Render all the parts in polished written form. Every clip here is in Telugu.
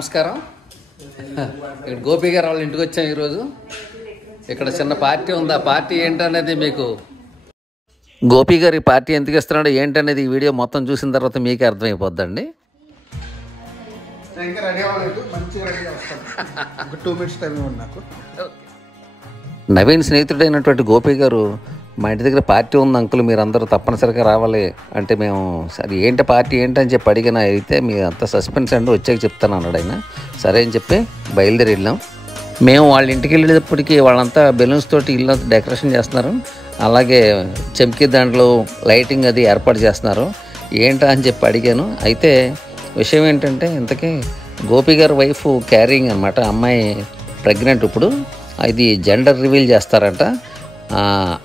నమస్కారం. ఇక్కడ గోపి గారు వాళ్ళ ఇంటికి వచ్చాం ఈరోజు. ఇక్కడ చిన్న పార్టీ ఉంది. ఆ పార్టీ ఏంటనేది మీకు గోపి గారు ఈ పార్టీ ఎందుకు ఇస్తున్నాడో ఏంటనేది ఈ వీడియో మొత్తం చూసిన తర్వాత మీకే అర్థమైపోద్దండి. నవీన్ స్నేహితుడైనటువంటి గోపి గారు మా ఇంటి దగ్గర పార్టీ ఉంది అంకుల్, మీరందరూ తప్పనిసరిగా రావాలి అంటే మేము సరే ఏంటి పార్టీ ఏంటని చెప్పి అడిగిన, అయితే మీ అంత సస్పెన్స్ అండి వచ్చాక చెప్తాను అన్నాడు ఆయన. సరే అని చెప్పి బయలుదేరి వెళ్ళాం. మేము వాళ్ళ ఇంటికి వెళ్ళేటప్పటికి వాళ్ళంతా బెలూన్స్ తోటి ఇల్లు డెకరేషన్ చేస్తున్నారు. అలాగే చెంకి దాంట్లో లైటింగ్ అది ఏర్పాటు చేస్తున్నారు. ఏంటా అని చెప్పి అడిగాను. అయితే విషయం ఏంటంటే ఇంతకీ గోపి గారి వైఫ్ క్యారింగ్ అనమాట, అమ్మాయి ప్రెగ్నెంట్. ఇప్పుడు ఇది జెండర్ రివీల్ చేస్తారంట.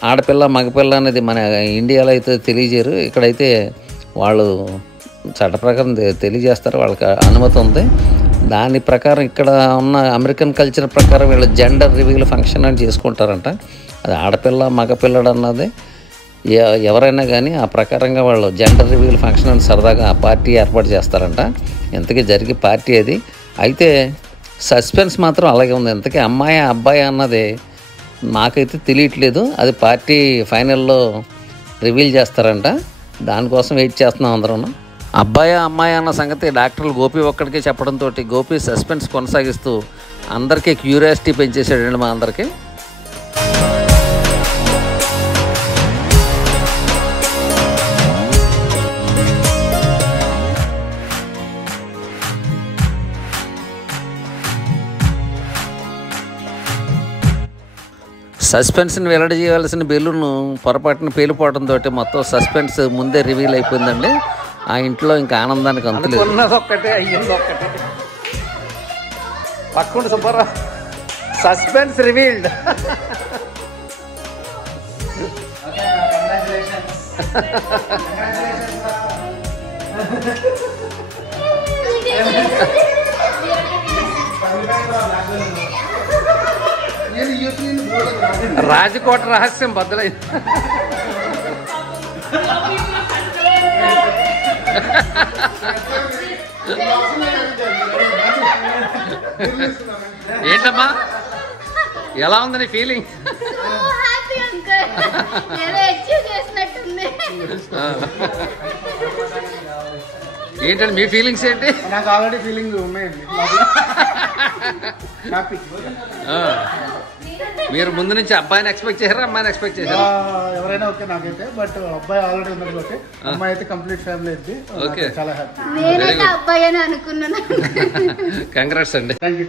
ఆడపిల్ల మగపిల్ల అనేది మన ఇండియాలో అయితే తెలియజేయరు, ఇక్కడైతే వాళ్ళు చట్ట ప్రకారం తెలియజేస్తారు, వాళ్ళకి అనుమతి ఉంది. దాని ప్రకారం ఇక్కడ ఉన్న అమెరికన్ కల్చర్ ప్రకారం వీళ్ళు జెండర్ రివీల్ ఫంక్షన్ అని చేసుకుంటారంట. అది ఆడపిల్ల మగపిల్లడు అన్నది ఎవరైనా కానీ ఆ ప్రకారంగా వాళ్ళు జెండర్ రివీల్ ఫంక్షన్ అని సరదాగా ఆ పార్టీ ఏర్పాటు చేస్తారంట. ఇంతకీ జరిగే పార్టీ అది. అయితే సస్పెన్స్ మాత్రం అలాగే ఉంది. ఇంతకీ అమ్మాయి అబ్బాయి అన్నది మాకైతే తెలియట్లేదు. అది పార్టీ ఫైనల్లో రివీల్ చేస్తారంట. దానికోసం వెయిట్ చేస్తున్నాం అందరం. అబ్బాయి అమ్మాయి అన్న సంగతి డాక్టర్లు గోపి ఒక్కడికే చెప్పడంతో గోపి సస్పెన్స్ కొనసాగిస్తూ అందరికీ క్యూరియాసిటీ పెంచేసాడండి మా అందరికీ. సస్పెన్స్ని వెల్లడి చేయాల్సిన బెలూన్ పొరపాటున పేలిపోవడంతో మొత్తం సస్పెన్స్ ముందే రివీల్ అయిపోయిందండి. ఆ ఇంట్లో ఇంకా ఆనందానికి అంతులేదు. ఒక్కటే అయ్యింది ఒక్కటే పక్కుండి సుబ్బారావు. Suspense revealed. రాజకోట రహస్యం బద్దలైంది. ఏంటమ్మా ఎలా ఉంది నీ ఫీలింగ్? ఏంటండి మీ ఫీలింగ్స్ ఏంటి? నాకు ఆల్రెడీ ఫీలింగ్ ఉన్నాయండి. మీరు ముందు నుంచి అబ్బాయిని ఎక్స్పెక్ట్ చేశారా అమ్మాయిని ఎక్స్పెక్ట్ చేశారా? ఎవరైనా ఓకే నాకైతే, బట్ అబ్బాయి ఆల్రెడీ ఉన్నది ఓకే. అమ్మాయి అయితే కంప్లీట్ ఫ్యామిలీ అయితే ఓకే, చాలా హ్యాపీ. నేనైతే అబ్బాయి అని అనుకున్నాను. కంగ్రాట్స్ అండి. Thank you.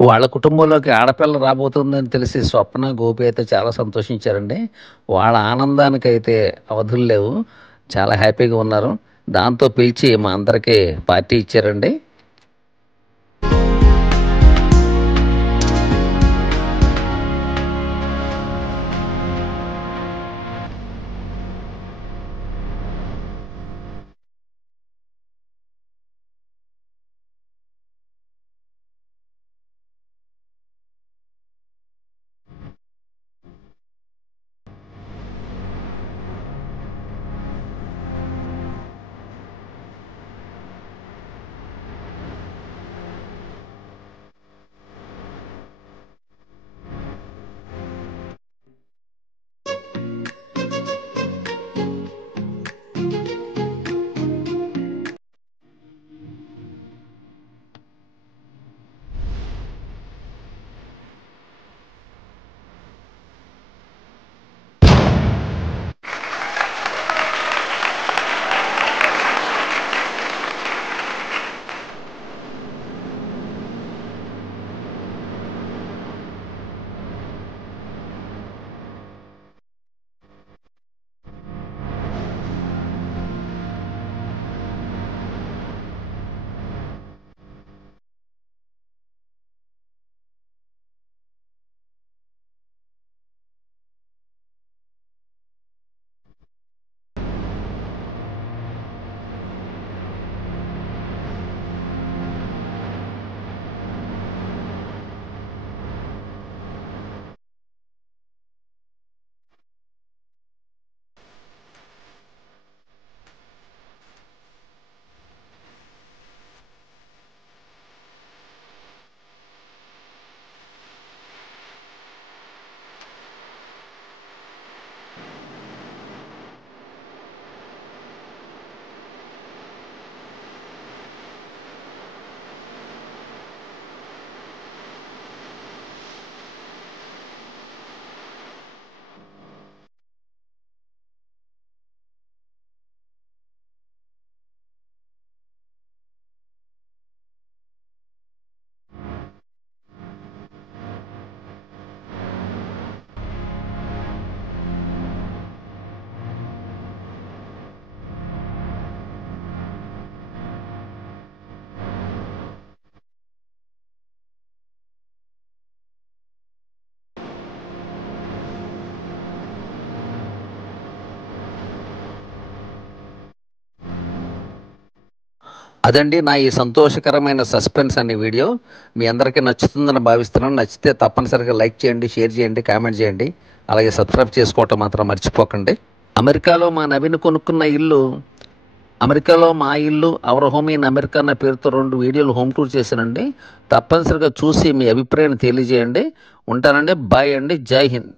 వాళ్ళ కుటుంబంలోకి ఆడపిల్ల రాబోతుందని తెలిసి స్వప్న గోపి అయితే చాలా సంతోషించారండి. వాళ్ళ ఆనందానికి అయితే అవధులు లేవు, చాలా హ్యాపీగా ఉన్నారు. దాంతో పిలిచి మా అందరికీ పార్టీ ఇచ్చారండి. అదండి నా ఈ సంతోషకరమైన సస్పెన్స్ అనే వీడియో. మీ అందరికీ నచ్చుతుందని భావిస్తున్నాను. నచ్చితే తప్పనిసరిగా లైక్ చేయండి, షేర్ చేయండి, కామెంట్ చేయండి. అలాగే సబ్స్క్రైబ్ చేసుకోవటం మాత్రం మర్చిపోకండి. అమెరికాలో మా నవీన్ కొనుక్కున్న ఇల్లు, అమెరికాలో మా ఇల్లు, అవర్ హోమ్ ఇన్ అమెరికా అన్న పేరుతో 2 వీడియోలు హోమ్ టూర్ చేశానండి. తప్పనిసరిగా చూసి మీ అభిప్రాయాన్ని తెలియజేయండి. ఉంటానండి. బాయ్ అండి. జై హింద్.